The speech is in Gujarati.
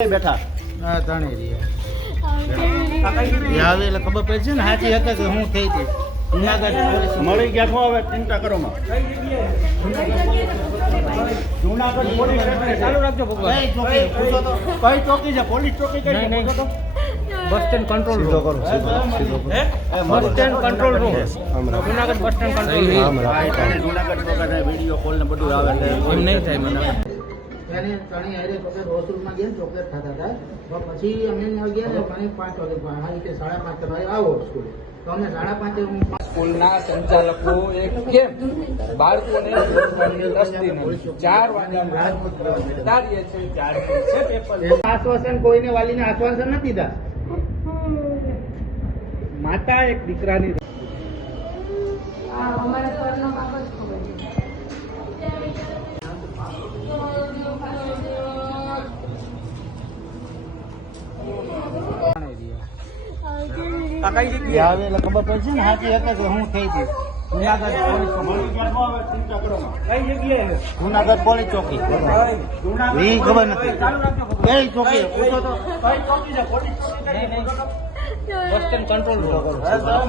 બેઠા હા ત્રણે આવે એટલે ખબર પડે છે ને સાચી હતા કે હું થઈ હતી જુનાગઢ મળી ગયા છો હવે ચિંતા કરો માં જુનાગઢ પોલીસ સ્ટેશન ચાલુ રાખજો ભગવાન કઈ ચોકી પૂછો તો કઈ ચોકી છે પોલીસ ચોકી કઈ નહીં પૂછો તો bus stand control room bus stand control room Junagadh bus stand control room Junagadh ચોકા વિડીયો કોલ ને બધું આવે છે એમ નહીં થાય મને ત્યારે ત્રણેય હારે ચોકલેટ હોસ્ટેલમાં ગયા ને ચોકલેટ ખાતા હતા પણ પછી અમે ગયા ને મને 5 વાગે આ રીતે 5:30 તમારે આવો સ્કૂલે તો અમે 5:30 હું સ્કૂલના સંચાલકો એક કેમ બાળકોને રોજગારીની તસ્દી નથી 4 વાગે તારીએ છે 4 છે પેપર આશ્વાસન કોઈને વાલીને આશ્વાસન નથી દીધા માતા એક દીકરાની અમારા ઘરનો કાગળ ખબર આવે એટલે ખબર પડે છે ને સાચી હતા કે હું થઈ હતી જુનાગઢ પોલીસ મળી ગયા છો હવે ચિંતા કરો માં કઈ જગ્યાએ જુનાગઢ પોલીસ ચોકી એ ખબર નથી કઈ ચોકી પૂછો તો બસ સ્ટેન્ડ કંટ્રોલ રૂમ